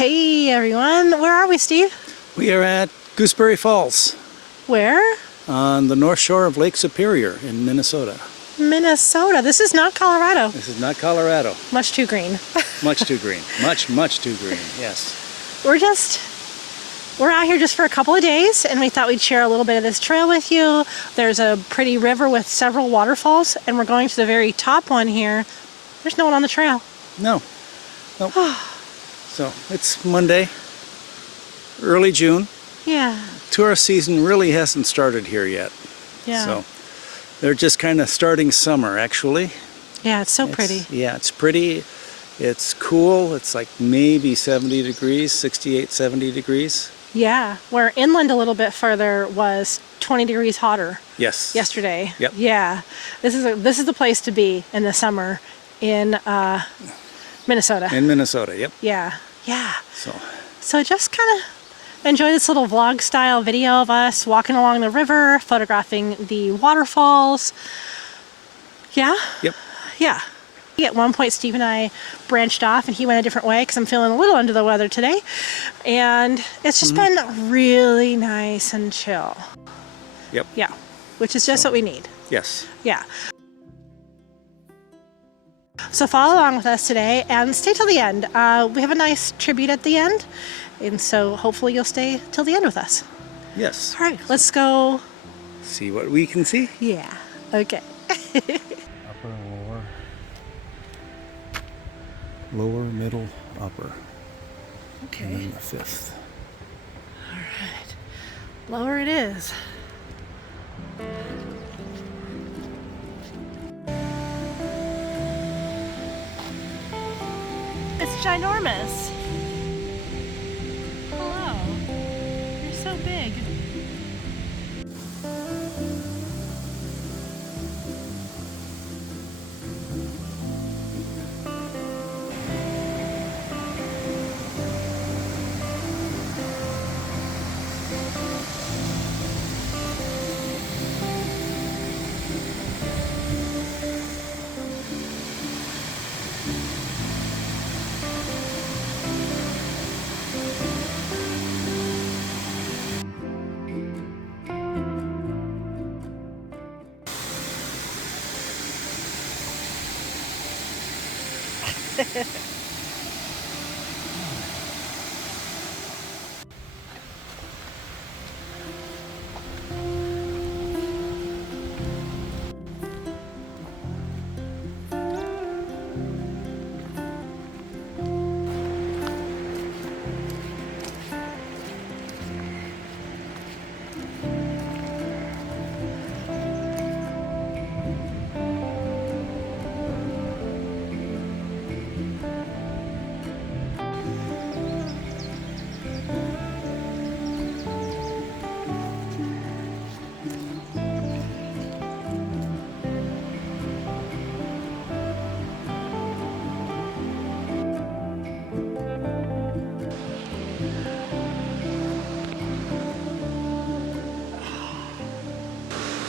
Hey everyone, where are we, Steve? We are at Gooseberry Falls Where? on the north shore of Lake Superior in Minnesota. Minnesota. This is not Colorado. This is not Colorado. Much too green. Much too green. Much too green, yes. We're out here just for a couple of days, and we thought we'd share a little bit of this trail with you. There's a pretty river with several waterfalls, and we're going to the very top one here. There's no one on the trail. No. Nope. So it's Monday, early June. Yeah. Tourist season really hasn't started here yet. Yeah. So they're just kind of starting summer, actually. Yeah, it's so pretty. Yeah, it's pretty. It's cool. It's like maybe 70 degrees, 68, 70 degrees. Yeah, where inland a little bit further was 20 degrees hotter. Yes. Yesterday. Yep. Yeah, this is the place to be in the summer in Minnesota. In Minnesota, yep. Yeah, yeah. So just kind of enjoy this little vlog style video of us walking along the river, photographing the waterfalls. Yeah? Yep. Yeah. At one point, Steve and I branched off, and he went a different way because I'm feeling a little under the weather today. And it's just been really nice and chill. Yep. Yeah, which is just what we need. Yes. Yeah. So follow along with us today and stay till the end. We have a nice tribute at the end, and so hopefully you'll stay till the end with us. Yes. All right, let's go. See what we can see? Yeah. Okay. Upper and lower. Lower, middle, upper. Okay. And then the fifth. All right. Lower it is. It's ginormous. Hello. You're so big.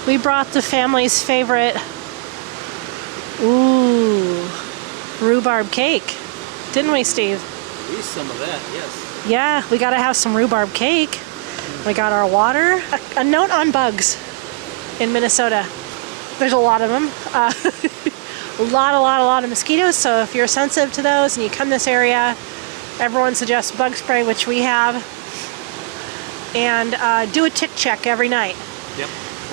We brought the family's favorite, rhubarb cake, didn't we, Steve? At least some of that, yes. Yeah, we gotta have some rhubarb cake. We got our water. A note on bugs in Minnesota. There's a lot of them. A lot of mosquitoes, so if you're sensitive to those and you come this area, everyone suggests bug spray, which we have. And do a tick check every night. Yep.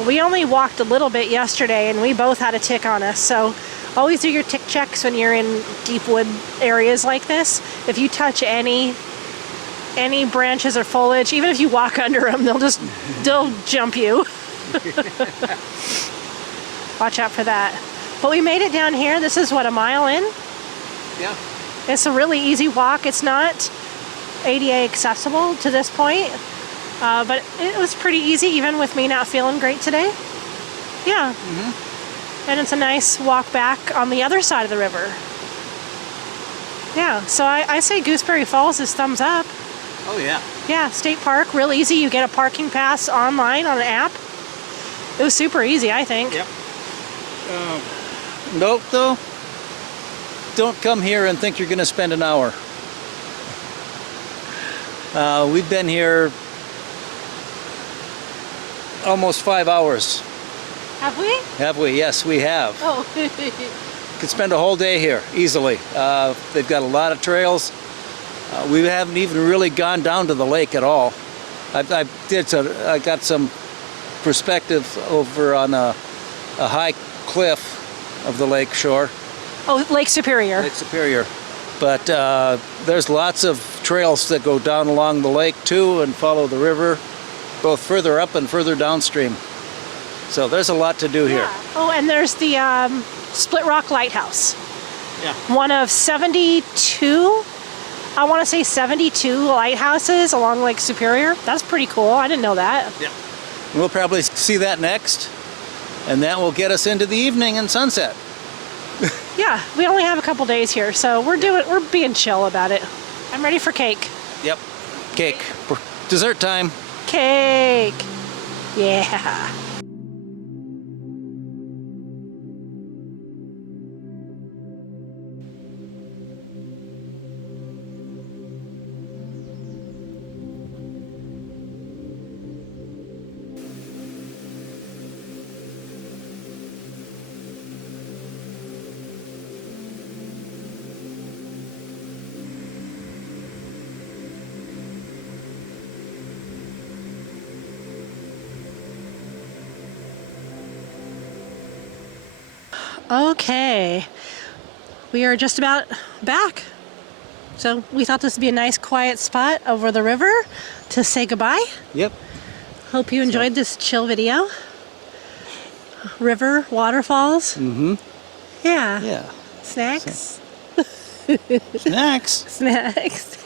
We only walked a little bit yesterday, and we both had a tick on us, so always do your tick checks when you're in deep wood areas like this. If you touch any branches or foliage, even if you walk under them, they'll jump you. Watch out for that. But we made it down here. This is what, a mile in? Yeah. It's a really easy walk. It's not ADA accessible to this point. But it was pretty easy, even with me not feeling great today. Yeah. And it's a nice walk back on the other side of the river. Yeah, so I say Gooseberry Falls is thumbs up. Oh, yeah. Yeah, state park, real easy. You get a parking pass online on an app. It was super easy, I think. Yep. Nope, though. Don't come here and think you're going to spend an hour. We've been here almost 5 hours. Have we? Have we? Yes, we have. Oh. Could spend a whole day here easily. They've got a lot of trails. We haven't even really gone down to the lake at all. I got some perspective over on a high cliff of the lake shore. Oh, Lake Superior. Lake Superior. But there's lots of trails that go down along the lake too and follow the river, both further up and further downstream. So there's a lot to do here. Oh, and there's the Split Rock Lighthouse. Yeah. One of 72, I want to say 72 lighthouses along Lake Superior. That's pretty cool. I didn't know that. Yeah. We'll probably see that next, and that will get us into the evening and sunset. Yeah, we only have a couple days here, so we're being chill about it. I'm ready for cake. Yep. Cake. Dessert time. Cake. Yeah. Okay, we are just about back. So we thought this would be a nice quiet spot over the river to say goodbye. Yep. Hope you enjoyed this chill video. River, waterfalls. Mm-hmm. Yeah. Yeah. Snacks. Snacks. Snacks.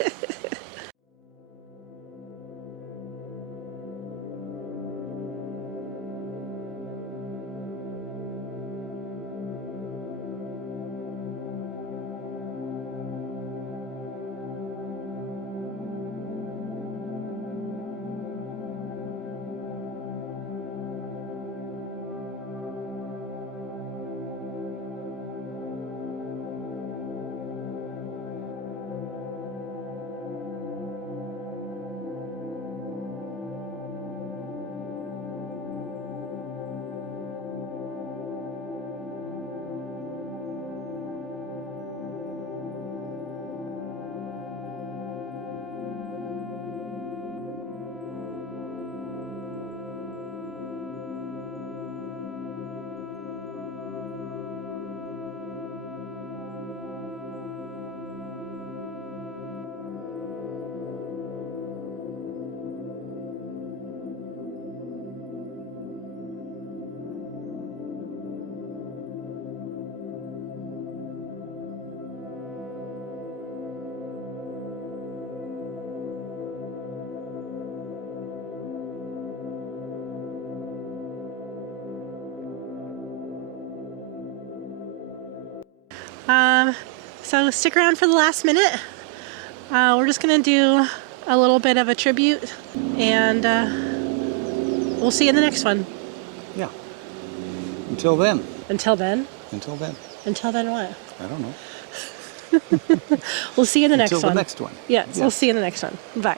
So stick around for the last minute. We're just gonna do a little bit of a tribute, and we'll see you in the next one. Yeah. Until then. Until then? Until then. Until then what? I don't know. We'll see you in the next one. Until the next one. Yes, we'll see you in the next one. Bye.